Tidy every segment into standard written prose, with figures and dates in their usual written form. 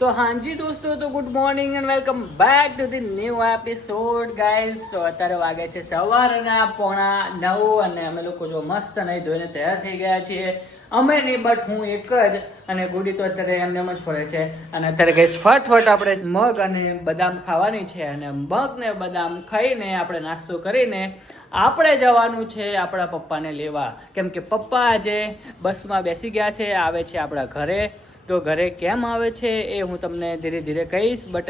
તો હાજી દોસ્તો, તો good morning and welcome back to the new episode guys. તો અત્યારે વાગે છે સવારના 8:45 અને અમે લોકો જો મસ્ત નહીં ધોઈને તૈયાર થઈ ગયા છીએ. અમે નહીં બટ હું એક જ, અને ગુડી તો અત્યારે એમને એમ જ પડે છે. અને અત્યારે ગાઈઝ ફટફટ આપણે મગ અને બદામ ખાવાની છે, અને મગ ને બદામ ખાઈને આપણે નાસ્તો કરીને આપણે જવાનું છે આપણા પપ્પાને લેવા, કેમ કે પપ્પા આજે બસમાં બેસી ગયા છે, આવે છે આપણા ઘરે. તો ઘરે કેમ આવે છે એ હું તમને ધીરે ધીરે કહીશ, બટ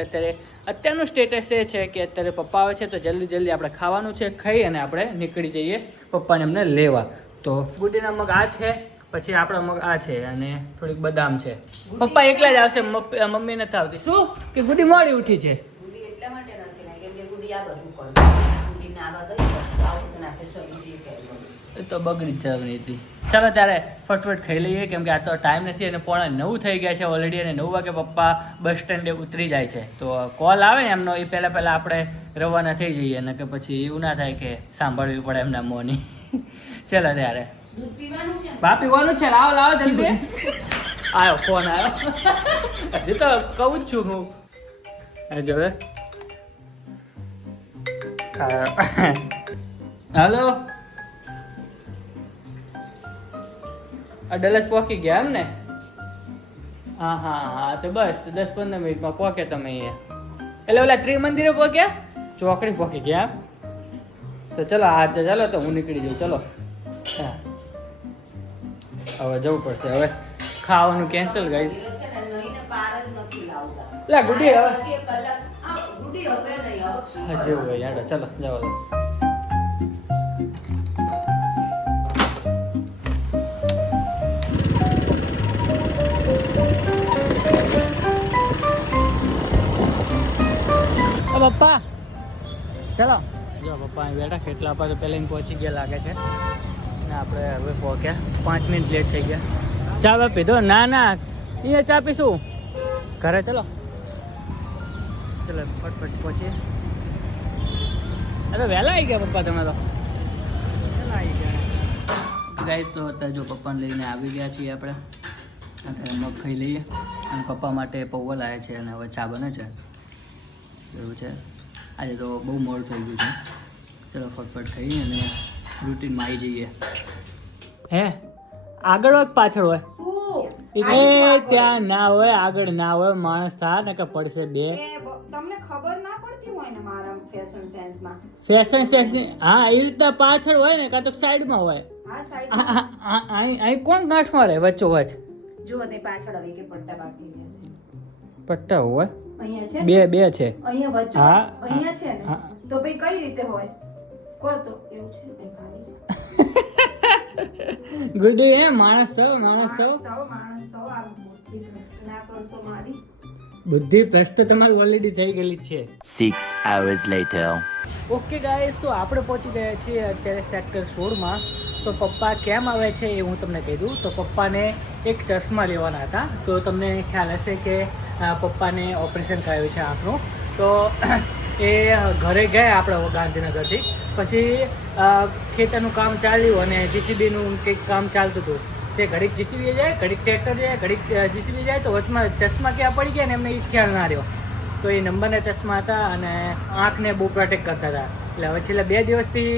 અત્યારનું સ્ટેટસ એ છે કે અત્યારે પપ્પા આવે છે તો જલ્દી આપણે ખાવાનું છે, ખાઈ અને આપણે નીકળી જઈએ પપ્પાને એમને લેવા. તો ગુડીના મગ આ છે, પછી આપણા મગ આ છે, અને થોડીક બદામ છે. પપ્પા એકલા જ આવશે, મમ્મી નથી આવતી. શું કે ગુડી મોડી ઉઠી છે? ગુડી એટલા માટે નથી ને કેમ કે ગુડી આ બધું કરે. ગુડીને આગળ દઈ તો આવું તો નાખે છો બીજી કે તો બગડી જ જવાની હતી. ચાલો ત્યારે ફટફટ ખાઈ લઈએ, કેમ કે આ તો ટાઈમ નથી અને 8:45 થઈ ગયા છે ઓલરેડી, અને 9 વાગે પપ્પા બસ સ્ટેન્ડે ઉતરી જાય છે. તો કોલ આવે ને એમનો, એ પહેલાં આપણે રવાના થઈ જઈએ, અને કે પછી એવું ના થાય કે સાંભળવી પડે એમના મોની. ચાલો ત્યારે દૂધ પીવાનું છે. બા પીવાનું છે, લાવો જલ્દી. આવ્યો ફોન આવ્યો. હજી તો કહું જ છું હું. જો હાલો, અડાલજ પહોંચી ગયા એમ ને? હા તો બસ 10-15 મિનિટમાં પહોંચે તમે અહીંયા. એટલે ઓલા ત્રિમંદિરે પહોંચ્યા, ચોકડી પહોંચી ગયા. તો ચલો ચાલો તો હું નીકળી જાઉં. ચલો હા, હવે જવું પડશે. હવે ખાવાનું કેન્સલ ગાઈસ. છે ને નહીને પાર જ નથી લાવતા. લા ગુડી હવે પછી એક કલાક આ ગુડી હવે નહીં હવે હા જેવું હોય યાર. ચલો જવા દો. પપ્પા ચલો. જો પપ્પા અહીં બેઠા, કેટલા આપા તો પહેલા પહોંચી ગયા લાગે છે, ને આપણે હવે પહોંચ્યા 5 મિનિટ લેટ થઈ ગયા. ચા બા પીધો? ના અહીંયા ચા પીશું ઘરે. ચલો ફટફટ પહોંચીએ. અરે વહેલા આવી ગયા પપ્પા, તમે તો વહેલા આવી ગયા ગાઈસ. તો અત્યારે જો પપ્પાને લઈને આવી ગયા છીએ આપણે, અને મગ ખાઈ લઈએ, અને પપ્પા માટે પૌવા લાવ્યા છે, અને હવે ચા બને છે. એવું છે, આજે તો બહુ મોડું થઈ ગયું છે. ચલો ફટફટ ખાઈએ અને રૂટીનમાં આવી જઈએ. હે આગળ હોય પાછળ હોય? શું એ ત્યાં ના હોય, આગળ ના હોય. માણસ થા ને કે પડશે બે. તમને ખબર ના પડતી હોય ને મારા ફેશન સેન્સમાં. ફેશન સેન્સ હા, એ રીતના પાછળ હોય ને, કાં તો સાઈડમાં હોય. આ સાઈડ અહીં કોણ ગાંઠ મારે વચ્ચો વચ? જો તે પાછળ હવે કે પટ્ટા બાકી રહ્યા છે. પટ્ટા હોય અહીંયા છે બે છે. અહીંયા વચ્ચે હા, અહીંયા છે ને, હા. તો ભાઈ કઈ રીતે હોય? કો તો એવું છે ને ખાલી ગુડી હે માણસ તો સૌ માણસ સૌ આ બુદ્ધિ ભ્રષ્ટ ના કરશો મારી. બુદ્ધિ ભ્રષ્ટ તો તમારી ઓલરેડી થઈ ગયેલી જ છે. 6 hours later. ઓકે ગાઈસ, તો આપણે પહોંચી ગયા છીએ અત્યારે સેક્ટર 16માં. તો પપ્પા કેમ આવે છે એ હું તમને કહી દઉં. તો પપ્પાને એક ચશ્મા લેવાના હતા. તો તમને ખ્યાલ હશે કે પપ્પાને ઓપરેશન કરાવ્યું છે આંખનું. તો એ ઘરે ગયા આપણે ગાંધીનગરથી. પછી ખેતરનું કામ ચાલ્યું અને જીસીબીનું કંઈક કામ ચાલતું હતું. તે ઘડીક જીસીબી જાય, ઘડીક ટ્રેક્ટર જાય, ઘડીક જીસીબી જાય, તો વચમાં ચશ્મા ક્યાં પડી ગયા ને એમને એ જ ખ્યાલ ના રહ્યો. તો એ નંબરના ચશ્મા હતા અને આંખને બહુ પ્રોટેક્ટ કરતા હતા. એટલે હવે છેલ્લા 2 દિવસથી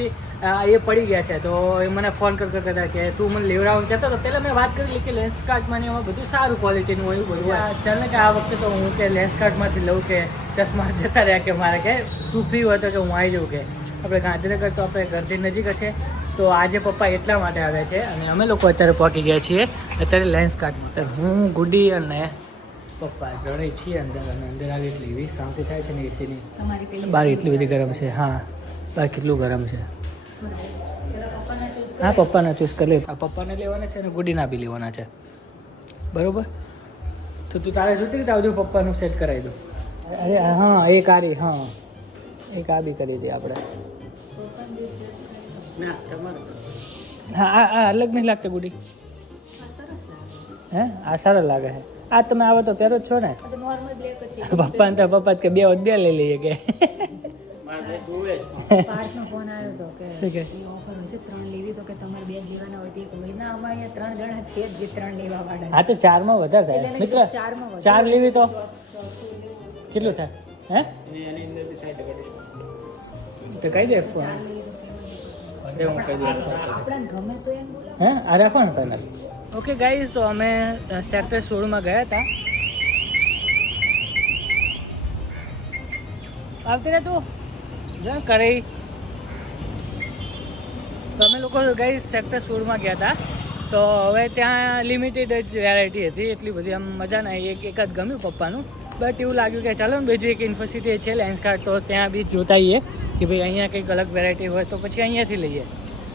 એ પડી ગયા છે. તો એ મને ફોન કરતા હતા કે તું મને લેવડાવવાનું કહેતો. તો પહેલાં મેં વાત કરેલી કે લેન્સ કાર્ડમાં એમાં બધું સારું ક્વોલિટીનું હોય, એવું બધું હોય. ચાલ ને કે આ વખતે તો હું કે લેન્સ કાર્ડમાંથી લઉં, કે ચશ્મા જતા રહ્યા કે મારે કે તું ફ્રી હોય તો કે હું આવી જાઉં. કે આપણે ગાંધીનગર તો આપણે ઘરથી નજીક છે. તો આજે પપ્પા એટલા માટે આવ્યા છે, અને અમે લોકો અત્યારે પહોંચી ગયા છીએ અત્યારે લેન્સ કાર્ડમાં. હું ગુડી અને પપ્પા ત્રણેય છીએ અંદર, અને અંદર આવી એટલી એવી શાંતિ થાય છે ને એસીની. તમારી પેલી બહાર એટલી બધી ગરમ છે. હા, બહાર કેટલું ગરમ છે. પપ્પાના ચૂઝ હા, પપ્પાના ચૂઝ કરી લે. પપ્પાને લેવાના છે અને ગુડીના બી લેવાના છે, બરોબર? તો તું તારે જોતી રીતે આવજો, પપ્પાનું સેટ કરાવી દો. અરે હા, એક આરી, હા એક આ બી કરી દઈએ આપણે. ના તમારે હા, આ અલગ નહીં લાગતી ગુડી? હે આ સારા લાગે છે. આ તમે આવો તો પહેરો જ છો ને? નોર્મલ બ્લેક જ છે. પપ્પા કે બે લઈ લઈએ કે પાર્થનો ફોન આવ્યો હતો કે શું કે? એ ઓફર હોય છે 3 લેવી તો કે તમારે 2 લેવાના હોય તો એક હોય ના અમારે અહીંયા 3 જણા છે જ જે 3 લેવા વાળા હા તો 4 માં વધારે થાય એટલે મિત્ર. 4 માં 4 લેવી તો કેટલું થાય હે તો કહી દે ફોન હું કહી દઉં આપણે ગમે તો એમ બોલો હે આ રાખો ને ફાઇનલ. ઓકે ગાઈઝ તો અમે સેક્ટર 16 માં ગયા હતા. આવતી ને તું કરે તો અમે લોકો ગાઈઝ સેક્ટર 16 માં ગયા હતા. તો હવે ત્યાં લિમિટેડ જ વેરાયટી હતી, એટલી બધી આમ મજા ના આવી. એક જ ગમ્યું પપ્પાનું, બટ એવું લાગ્યું કે ચાલો ને બીજું એક યુનિવર્સિટી છે લેન્સકાર્ટ, તો ત્યાં બી જોતા આવીએ કે ભાઈ અહીંયા કંઈક અલગ વેરાયટી હોય તો પછી અહીંયાથી લઈએ.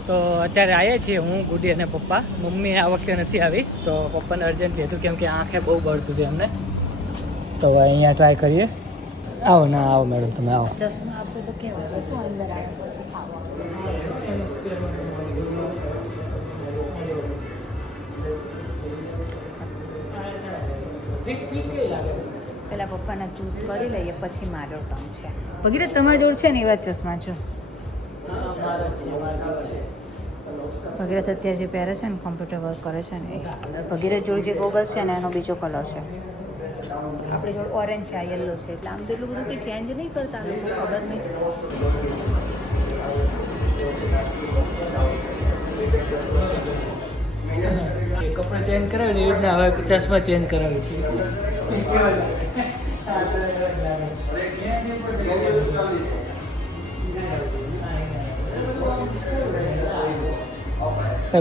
તો અત્યારે આવ્યા છીએ હું, ગુડી અને પપ્પા. મમ્મી આ વખતે નથી આવી, તો પપ્પાને અર્જન્ટલી હતું કેમ કે આંખે બહુ બળતું હતું એમને. તો હવે અહીંયા ટ્રાય કરીએ. આવો ના આવો મેડમ, તમે આવો. ચશ્મા આપો તો કેવા શું અંદર આવ્યા પછી ખાવા પેલા પપ્પાના ચૂઝ કરી લઈએ પછી મારો ટર્ન છે. વગેરે તમારા જોડે છે ને એવા જ ચશ્મા છો વગેરે અત્યારે જે પહેરે છે ને કોમ્પ્યુટર વર્ક કરે છે ને વગેરે જોડે જે ગોગલ્સ છે ને એનો બીજો કલર છે. આપણી જોડે ઓરેન્જ છે, આ યલો છે, એટલે આમ તો એટલું બધું કંઈ ચેન્જ નહીં કરતા આ લોકો, ખબર નહીં. કપડાં ચેન્જ કરાવ્યું ને એવી રીતના હવે ચશ્મા ચેન્જ કરાવ્યું છે.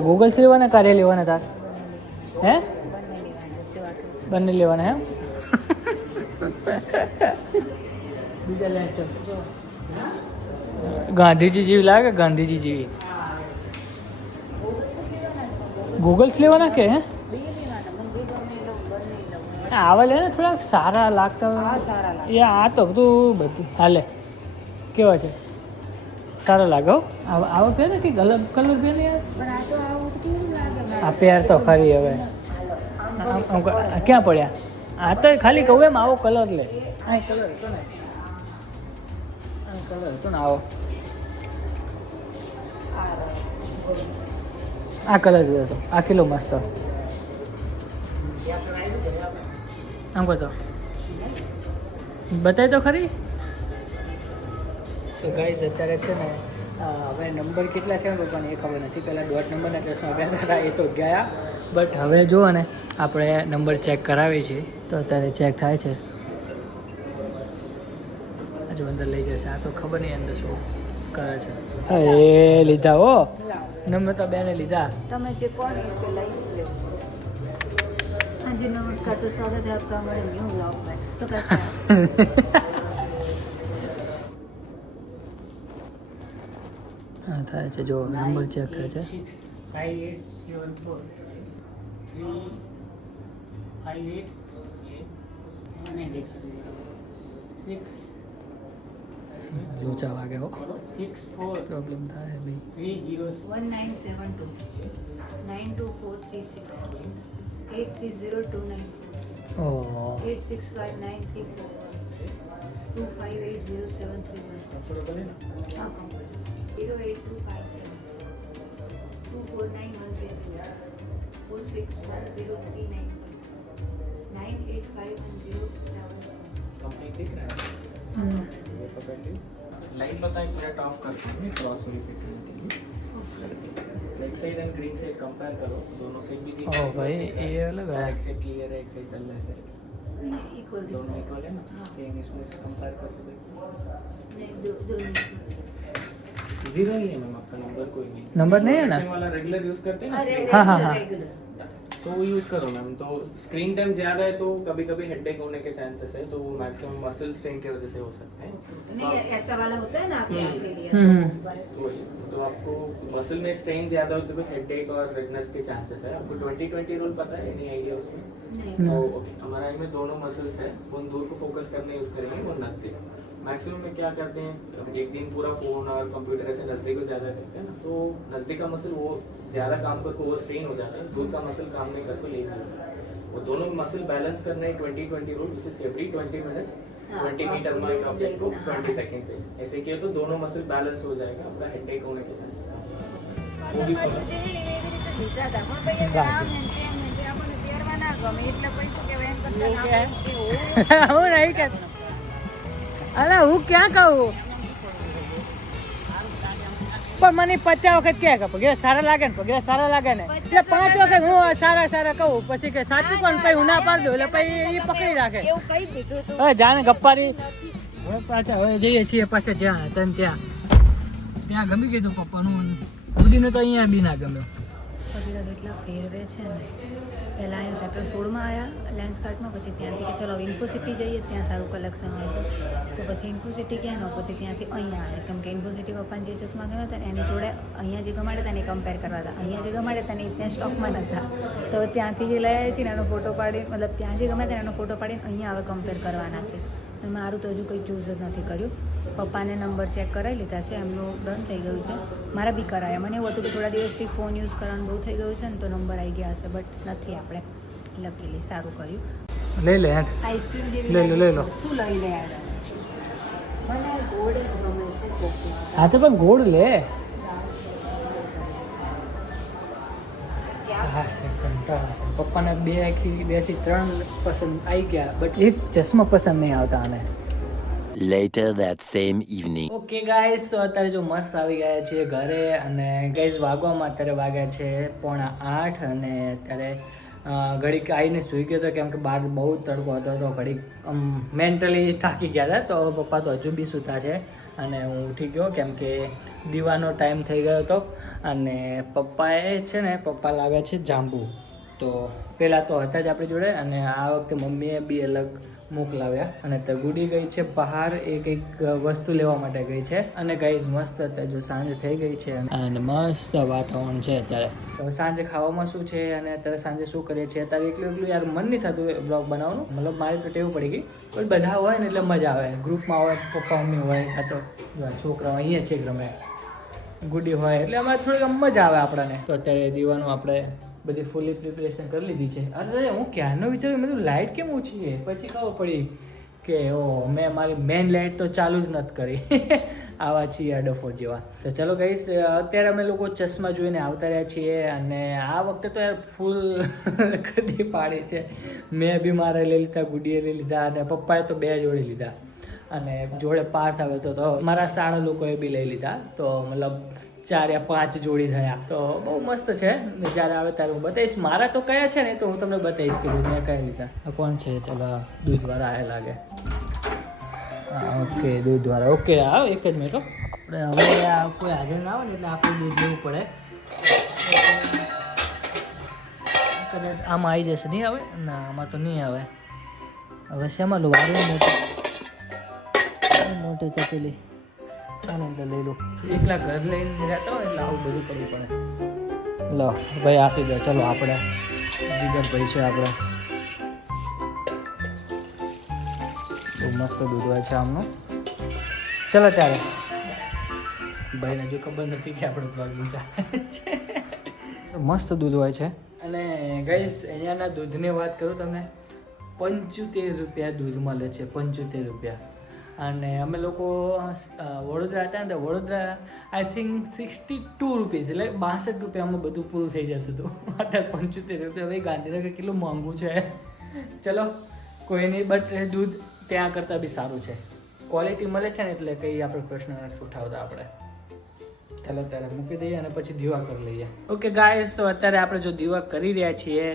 ગૂગલ્સ લેવાના કાર્ય લેવાના તાર હે બંને લેવાના એમ બીજા લેન્સ ગાંધીજી જેવી લાગે, ગાંધીજી જેવી. ગૂગલ્સ લેવાના કે હે આવા લે ને થોડાક સારા લાગતા આ સારા લાગે. એ આ તો બધું હાલે. કેવા છે? સારા લાગે હો. આવા પહેરે કે અલગ કલર પહેરે યાર. પણ આ તો આવું તો કેવું લાગે? આ પહેર તો ખરી હવે ક્યાં પડ્યા? આ તો ખાલી કહું એમ આવો કલર લે. આ કલર હતો ને, આ કલર હતો ને આવો, આ કલર જોયો હતો. આ કેટલો મસ્ત આમ કહો તો બતાય તો ખરી. તો ગાઈઝ અત્યારે છે ને હવે નંબર કેટલા છે ને પપ્પાને એ ખબર નથી. પહેલાં 1.5 નંબરના ચશ્મા પહેરતા હતા એ તો ગયા, બટ હવે જુઓ ને આપણે નંબર ચેક કરાવીએ છીએ. તો અત્યારે ચેક થાય છે. હજુ અંદર લઈ જશે. આ તો ખબર નહીં અંદર શું કરે છે. એ લીધા હો નંબર તો બેને લીધા. તમે જે કોણ એ લઈ લેવું. હાજી નમસ્કાર, તો સ્વાગત है आपका हमारे न्यू ब्लॉग में. तो कैसे हैं? હા થાય છે જો નંબર ચેક થાય છે. 6 લોચા વાગે હો. 64 પ્રોબ્લેમ થાય ભાઈ. 1972 92436 830294 ઓહો 865934 258071 હા કમ્પ્લીટ 08257 249130 461039 985107 कंप्लीट दिख रहा है. ये पकड़ ली. लाइन बता एक मिनट ऑफ करता हूँ क्रॉस वेरिफिकेशन के लिए. Left side and green side compare करो, दोनों साइड भी दिख ओ भाई ये अलग है. एक साइड क्लियर है, एक साइड डल है. इक्वल दोनों इक्वल है ना. सेम इसमें से कंपेयर करके देखो. नहीं दो जीरो ही है मैम आपका नंबर, कोई नहीं. नंबर नहीं है ना? Protection वाला रेगुलर यूज करते हैं ना अरे screen? हाँ, हाँ, हाँ. रेगुलर तो वो यूज करो मैम. तो स्क्रीन टाइम ज्यादा है तो कभी कभी हेडेक होने के चांसेस है, तो वो मैक्सिमम मसल स्ट्रेन की वजह से हो सकते हैं. नहीं ऐसा वाला होता है ना आप यहाँ से लिया तो तो आपको मसल में स्ट्रेन ज्यादा होते हुए हेडेक और रेडनेस के चांसेस है. आपको 20-20 रूल पता है? एनी आइडिया उसमें? नहीं तो ओके, हमारे आई में दोनों मसल्स है, उन दूर को फोकस करने यूज करेंगे, वो नजदीक. मैक्सिमम में क्या करते हैं, एक दिन पूरा फोन और कंप्यूटर ऐसे नजदीक को ज्यादा करते हैं ना, तो नजदीक का मसल वो ज्यादा काम करके वो स्ट्रेन हो जाता है, दूर का मसल काम नहीं करके लेजी हो जाता है. वो दोनों मसल बैलेंस करना है 20-20 rule which is every 20 minutes 20 metre में एक ऑब्जेक्ट को 20 सेकंड पे ऐसे किया तो दोनों मसल बैलेंस हो जाएगा आपका हेडेक होने के चांसेस वो भी थोड़ा હું નહીં કે અલા હું ક્યાં કહું પણ મને 50 વખત ક્યાં કહું પગેરા સારા લાગે ને પગેરા સારા લાગે ને એટલે 5 વખત હું સારા સારા કહું પછી કે સાચું પણ પછી હું ના પાડી દઉં એટલે પછી એ પકડી રાખે હવે જાણે ગપ્પારી હવે પાછા હવે જઈએ છીએ પાછા જ્યાં હતા ને ત્યાં ગમી ગયું પપ્પાનું ગુડીને તો અહીંયા બી ના ગમ્યો પગીરા કેટલા ફેરવે છે ને પહેલાં અહીંયા સેક્ટર 16માં આવ્યા લેન્સ કાર્ટમાં પછી ત્યાંથી કે ચલો ઇન્ફોસિટી જઈએ ત્યાં સારું કલેક્શન હોય તો પછી ઇન્ફોસિટી ગયા ને પછી ત્યાંથી અહીંયા આવ્યા કેમ કે ઇન્ફોસિટી પપ્પાને જે ચશ્મા ગમ્યા હતા ને એની જોડે અહીંયા જે ગમાડે હતા ને કમ્પેર કરવા હતા અહીંયા જે ગમાડે હતા ને ત્યાં સ્ટોકમાં નહોતા તો ત્યાંથી જે લઈ આવ્યા છીએ ને એનો ફોટો પાડી મતલબ ત્યાં જે ગમ્યા હતા એનો ફોટો પાડીને અહીંયા હવે કમ્પેર કરવાના છે અને મારું તો હજુ કંઈ ચૂઝ જ નથી કર્યું પપ્પાને નંબર ચેક કરાવી લીધા છે એમનું ડન થઈ ગયું છે મારા બી કરાયા મને એવું હતું કે થોડા દિવસથી ફોન યુઝ કરવાનું બહુ થઈ ગયું છે ને તો નંબર આવી ગયા હશે બટ નથી આપણે લકીલી સારું કર્યું લઈ લે આઈસ્ક્રીમ જેવી લઈ લો શું લઈ લે મને ગોળ જ ગમે છે કોફી હા તો પણ ગોળ લે પપ્પાને 2 થી 3 પસંદ આવી ગયા બટ એક ચશ્મા પસંદ નહીં આવતા આને Later that same evening. Okay guys તો અત્યારે જો મસ્ત આવી ગયા છીએ ઘરે અને ગાઈસ વાગવામાં અત્યારે વાગ્યા છે 7:45 અને અત્યારે ઘડીક આવીને સૂઈ ગયો હતો કેમ કે બહાર બહુ તડકો હતો તો ઘડીક મેન્ટલી થાકી ગયા હતા તો પપ્પા તો હજુ બી સૂતા છે અને હું ઉઠી ગયો કેમ કે દીવાનો ટાઈમ થઈ ગયો હતો અને પપ્પાએ છે ને પપ્પા લાવ્યા છે જાંબુ તો પહેલાં તો હતા જ આપણી જોડે અને આ વખતે મમ્મીએ બી અલગ મોકલાવ્યા અને તે ગુડી ગઈ છે બહાર એ કંઈક વસ્તુ લેવા માટે ગઈ છે અને ગાઈઝ મસ્ત અત્યારે જો સાંજ થઈ ગઈ છે અને મસ્ત વાતાવરણ છે અત્યારે હવે સાંજે ખાવામાં શું છે અને અત્યારે સાંજે શું કરીએ છીએ અત્યારે એકલું યાર મન નહીં થતું બ્લોગ બનાવવાનું મતલબ મારી તો ટેવ પડી ગઈ પણ બધા હોય ને એટલે મજા આવે ગ્રુપમાં હોય પપ્પા મમ્મી હોય કાં તો છોકરાઓ અહીંયા છે રમે ગુડી હોય એટલે અમારે થોડીક મજા આવે આપણને તો અત્યારે દીવાનું આપણે બધી ફૂલી પ્રિપેરેશન કરી લીધી છે અરે હું ક્યારનો વિચાર્યું મેં લાઇટ કેમ ઓછી છે પછી ખબર પડી કે ઓ મેં મારી મેઇન લાઇટ તો ચાલુ જ નથી કરી આવા છીએ અડોફોર જેવા તો ચલો કહીશ અત્યારે અમે લોકો ચશ્મા જોઈને આવતા રહ્યા છીએ અને આ વખતે તો યાર ફૂલ કદી પાડી છે મેં બી મારે લઈ લીધા ગુડીએ લઈ લીધા અને પપ્પાએ તો 2 જોડી લીધા અને જોડે પાર્થ આવે તો મારા સાડા લોકોએ બી લઈ લીધા તો મતલબ 4 યા 5 જોડી થયા તો બહુ મસ્ત છે જ્યારે આવે ત્યારે હું બતાવીશ મારા તો કયા છે ને તો હું તમને બતાવીશ કે મેં કયા લીધા આ કોણ છે ચલો દૂધવાળા આયા લાગે ઓકે દૂધવાળા ઓકે આવો એક જ મિનિટ આપણે હવે આ કોઈ હાજર ના આવે ને એટલે આપણે દૂધ લેવું પડે કદાચ આમાં આવી જશે નહીં આવે ના આમાં તો નહીં આવે હવે શેમાં લો વાળી મોટી તપેલી આને અંદર લઈ લો એકલા ઘર લઈને રહેતા હોય એટલે આવું બધું કરવું પડે લો ભાઈ આપી દે ચલો આપણે જીગર ભાઈ છે આપણે બહુ મસ્ત દૂધ હોય છે આમનું ચલો ત્યારે ભાઈને જો ખબર નથી કે આપણે બ્લોગિંગ ચાલે છે મસ્ત દૂધ હોય છે અને ગાઈસ અહીંયાના દૂધની વાત કરું તમે 75 રૂપિયા દૂધ મળે છે 75 રૂપિયા અને અમે લોકો વડોદરા હતા ને તો વડોદરા આઈ થિંક 62 રૂપીસ એટલે 62 રૂપિયામાં બધું પૂરું થઈ જતું હતું અત્યારે 75 રૂપિયા ભાઈ ગાંધીનગર કેટલું મોંઘું છે ચલો કોઈ નહીં બટ દૂધ ત્યાં કરતાં બી સારું છે ક્વોલિટી મળે છે ને એટલે કંઈ આપણે પ્રશ્ન નથી ઉઠાવતા આપણે ચાલો ત્યારે મૂકી દઈએ અને પછી દીવા કરી લઈએ ઓકે ગાઈસ તો અત્યારે આપણે જો દીવા કરી રહ્યા છીએ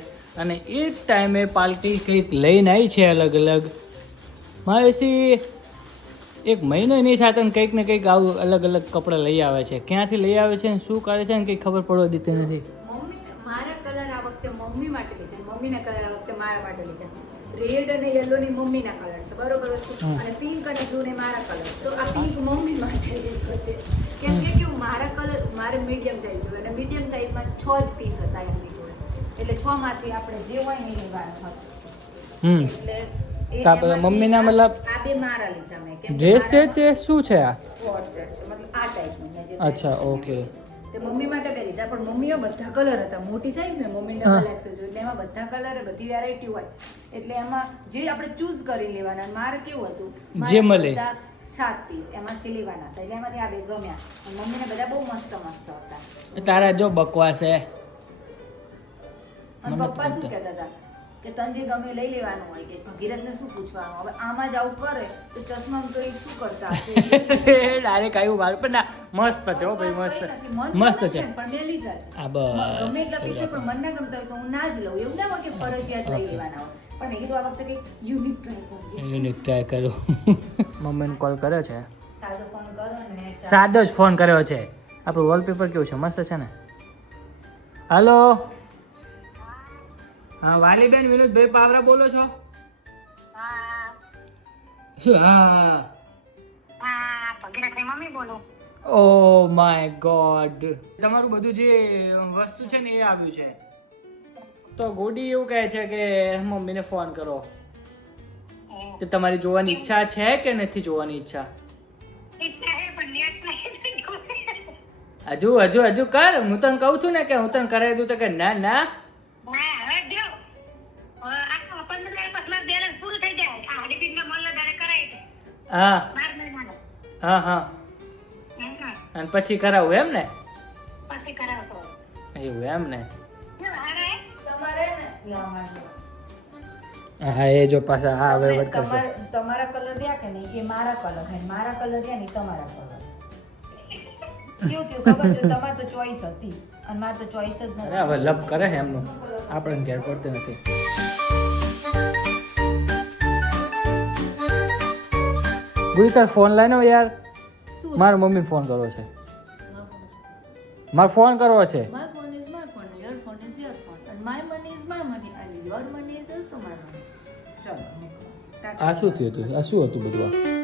અને એ જ ટાઈમે પાર્ટી કંઈક લઈને આવી છે અલગ અલગ મારેથી 1 મહિનો નહીં થતો ને કંઈક ને કંઈક આવું અલગ અલગ કપડાં લઈ આવે છે ક્યાંથી લઈ આવે છે ને શું કરે છે ને કંઈ ખબર પડવા દેતી નથી મારા કલર આ વખતે મમ્મી માટે લીધા મમ્મીના કલર આ વખતે મારા માટે લીધા રેડ અને યલો ની મમ્મીના કલર છે બરોબર અને પિંક અને બ્લુ ને મારા કલર તો આ પિંક મમ્મી માટે લીધો છે કેમ કે કેવું મારા કલર મારે મીડિયમ સાઈઝ જોઈએ અને મીડિયમ સાઈઝમાં 6 જ પીસ હતા એમની જોડે એટલે 6 માંથી આપણે જે હોય ને એ વાર એટલે મમ્મીના મતલબ આ બે મારા લીધા મેં કેમ ડ્રેસ છે શું છે આ કોટ સેટ છે મતલબ આ ટાઈપનું મેં જે અચ્છા ઓકે તે મમ્મી માટે બે લીધા પણ મમ્મીમાં બધા કલર હતા મોટી સાઈઝ ને મમ્મી ડબલ એક્સેલ જોઈએ એટલે એમાં બધા કલર બધી વેરાયટી હોય એટલે એમાં જે આપણે ચૂઝ કરી લેવાના અને મારે કેવું હતું જે મળે. 7 પીસ એમાંથી લેવાના હતા એટલે એમાંથી આ બે ગમ્યા અને મમ્મીને બધા બહુ મસ્ત મસ્ત હતા તારા જો બકવાસ હે અને મને પપ્પા શું ગમતા. કહેતા હતા કે તને જે ગમે લઈ લેવાનું હોય કે ભગીરથને શું પૂછવાનું હવે આમાં જ આવું કરે તો ચશ્મામાં તો એ શું કરતા હશે? ડાયરેક્ટ આવ્યું બાર પણ ના મસ્ત છે હો ભાઈ મસ્ત મસ્ત છે પણ મેં લીધા છે આ બસ ગમે એટલા પીસ પણ મન ના ગમતા હોય તો હું ના જ લઉં એવું ના હોય કે ફરજિયાત લઈ લેવાના હોય પણ મેં કીધું આ વખતે કંઈક યુનિક ટ્રાય કરીએ યુનિક ટ્રાય કરું મમ્મીને કોલ કર્યો છે સાદો ફોન કરો ને સાદો જ ફોન કર્યો છે આપણું વોલપેપર કેવું છે મસ્ત છે ને હલો હા વાલીબેન વિનોદભાઈ પાવરા બોલો છો શું હા ઓ માય ગોડ તમારું બધું જે વસ્તુ છે ને એ આવ્યું છે તો ગોડી એવું કહે છે કે મમ્મીને ફોન કરો તો તમારી જોવાની ઈચ્છા છે કે નથી જોવાની ઈચ્છા હજુ હજુ હજુ કર હું તને કહું છું ને કે હું તને કરાવી દઉં તો કે ના ના હા હા હા અને પછી કરાવું એમ ને એવું એમ ને તમારે ને લેવા હા એ જો પાછા હા હવે વટ કરશે તમારા કલર રહ્યા કે નહીં એ મારા કલર છે મારા કલર રહ્યા નહીં તમારા કલર કેવું થયું ખબર જો તમારે તો ચોઈસ હતી અને મારે તો ચોઈસ જ અરે નથી હવે લપ કરે છે એમનું આપણને ઘેર પડતું નથી ગુડી તાર ફોન લાઈને યાર શું મારા મમ્મીને ફોન કરવો છે મારે ફોન કરવો છે My phone is my phone, your phone is your phone, and my money is my money, and your money is also my money. ચાલો, આ શું થયું હતું આ શું હતું બધું આ